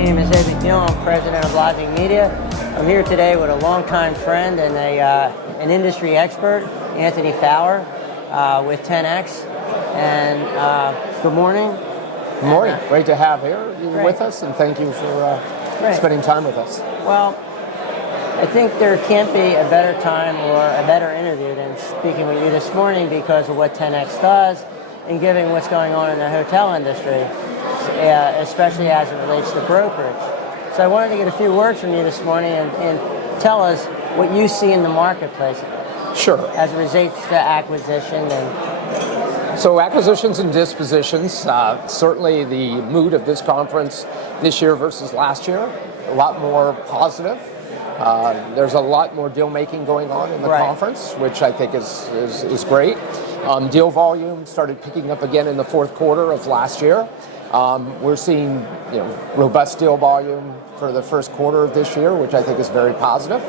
My name is Ed McNeill. I'm president of Lodging Media. I'm here today with a longtime friend and an industry expert, Anthony Falor with 10X. And good morning. Good morning. Great to have you with us, and thank you for spending time with us. Well, I think there can't be a better time or a better interview than speaking with you this morning because of what 10X does and given what's going on in the hotel industry, especially as it relates to brokerage. So I wanted to get a few words from you this morning and tell us what you see in the marketplace. Sure. As it relates to acquisition and... So acquisitions and dispositions, certainly the mood of this conference this year versus last year, a lot more positive. There's a lot more deal making going on in the conference, which I think is great. Deal volume started picking up again in the fourth quarter of last year. We're seeing robust deal volume for the first quarter of this year, which I think is very positive.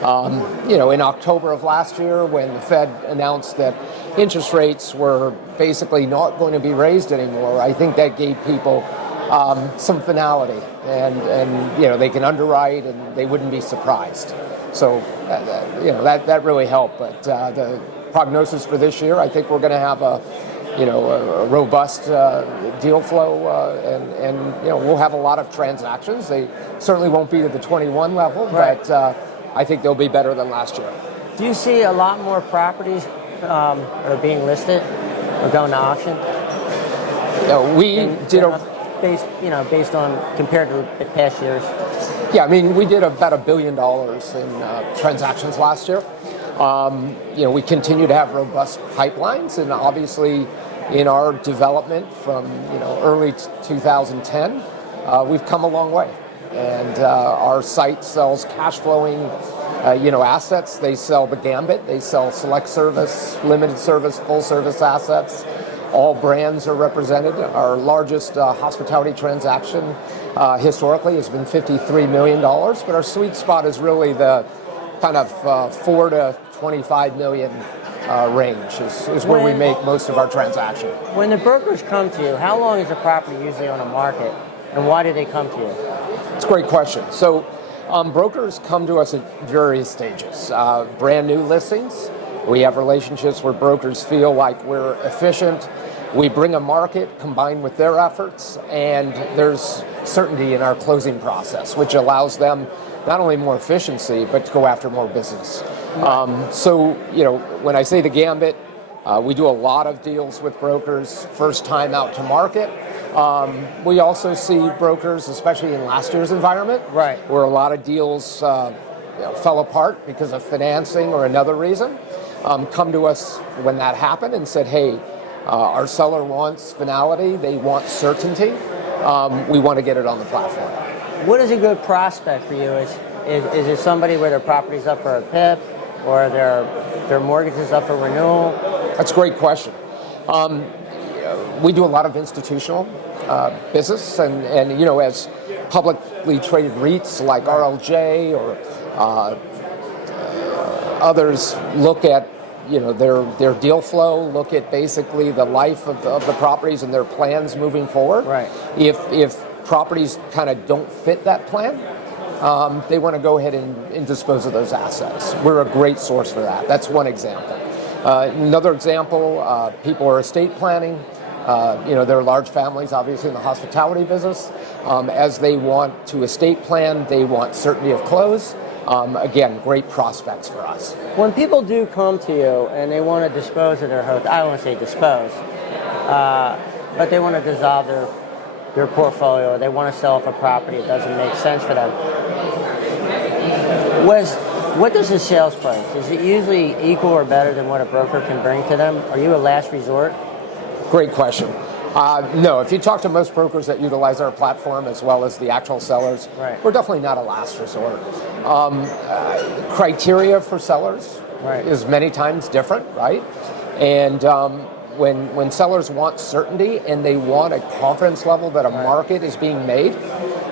In October of last year, when the Fed announced that interest rates were basically not going to be raised anymore, I think that gave people some finality, and they can underwrite and they wouldn't be surprised. So that really helped. But the prognosis for this year, I think we're going to have a robust deal flow, and we'll have a lot of transactions. They certainly won't be at the 21 level, but I think they'll be better than last year. Do you see a lot more properties are being listed or going to auction? Based on compared to past years. Yeah, I mean, we did about $1 billion in transactions last year. We continue to have robust pipelines, and obviously in our development from early 2010, we've come a long way. And our site sells cash flowing assets. They sell the gambit. They sell select service, limited service, full service assets. All brands are represented. Our largest hospitality transaction historically has been $53 million, but our sweet spot is really the kind of 4 to 25 million range is where we make most of our transactions. When the brokers come to you, how long is the property usually on the market, and why do they come to you? It's a great question. So brokers come to us at various stages. Brand new listings. We have relationships where brokers feel like we're efficient. We bring a market combined with their efforts, and there's certainty in our closing process, which allows them not only more efficiency, but to go after more business. When I say the gambit, we do a lot of deals with brokers, first time out to market. We also see brokers, especially in last year's environment, where a lot of deals fell apart because of financing or another reason, come to us when that happened and said, hey, our seller wants finality, they want certainty, we want to get it on the platform. What is a good prospect for you? Is it somebody where their property's up for a PIP or their mortgage is up for renewal? That's a great question. We do a lot of institutional business, and as publicly traded REITs like RLJ or others look at their deal flow, look at basically the life of the properties and their plans moving forward. If properties kind of don't fit that plan, they want to go ahead and dispose of those assets. We're a great source for that. That's one example. Another example, people are estate planning. There are large families, obviously, in the hospitality business. As they want to estate plan, they want certainty of close. Again, great prospects for us. When people do come to you and they want to dispose of their hotel, I don't want to say dispose, but they want to dissolve their portfolio, they want to sell off a property, it doesn't make sense for them. What is the sales price? Is it usually equal or better than what a broker can bring to them? Are you a last resort? Great question. No, if you talk to most brokers that utilize our platform as well as the actual sellers, we're definitely not a last resort. Criteria for sellers is many times different, right? And when sellers want certainty and they want a confidence level that a market is being made,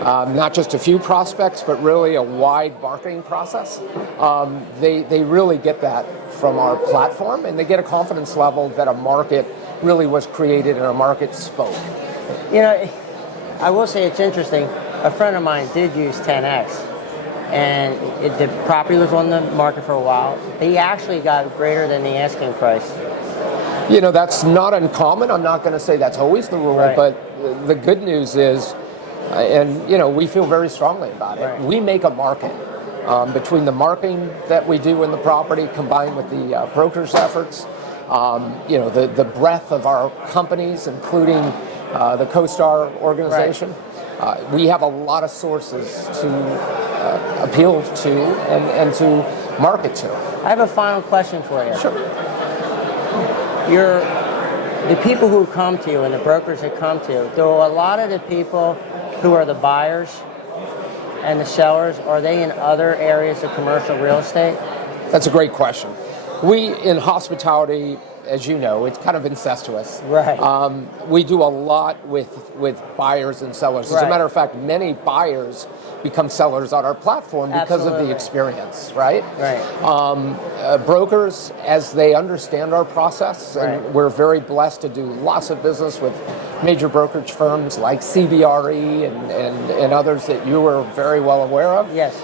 not just a few prospects, but really a wide marketing process, they really get that from our platform, and they get a confidence level that a market really was created and a market spoke. You know, I will say it's interesting. a friend of mine did use 10X, and the property was on the market for a while. He actually got greater than the asking price. You know, that's not uncommon. I'm not going to say that's always the rule, Right. but the good news is, and you know, we feel very strongly about it. Right. We make a market between the marketing that we do in the property combined with the brokers' efforts. You know, the breadth of our companies, including the CoStar organization. Right. We have a lot of sources to appeal to and to market to. I have a final question for you. Sure. The people who come to you and the brokers that come to you, do a lot of the people who are the buyers and the sellers, are they in other areas of commercial real estate? That's a great question. We, in hospitality, as you know, it's kind of incestuous. Right. We do a lot with buyers and sellers. As a matter of fact, many buyers become sellers on our platform because of the experience, right? Right. Brokers, as they understand our process, and we're very blessed to do lots of business with major brokerage firms like CBRE and others that you are very well aware of. Yes.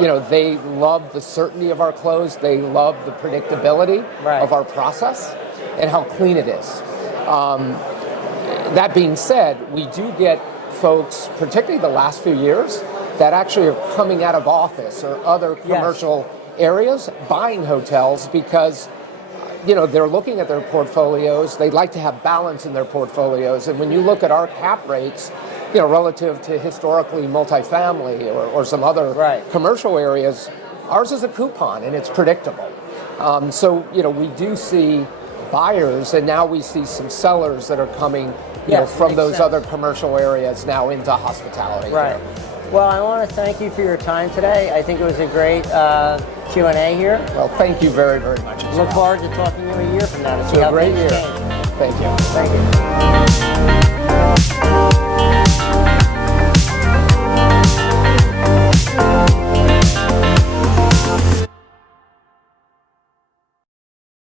You know, they love the certainty of our close. They love the predictability of our process and how clean it is. That being said, we do get folks, particularly the last few years, that actually are coming out of office or other commercial areas, buying hotels because, you know, they're looking at their portfolios. They'd like to have balance in their portfolios. And when you look at our cap rates, you know, relative to historically multifamily or some other commercial areas, ours is a coupon and it's predictable. So, you know, we do see buyers, and now we see some sellers that are coming, you know, from those other commercial areas now into hospitality. Right. Well, I want to thank you for your time today. I think it was a great Q&A here. Well, thank you very, very much. Look forward to talking to you a year from now to see how great things year. change. Thank you. Thank you.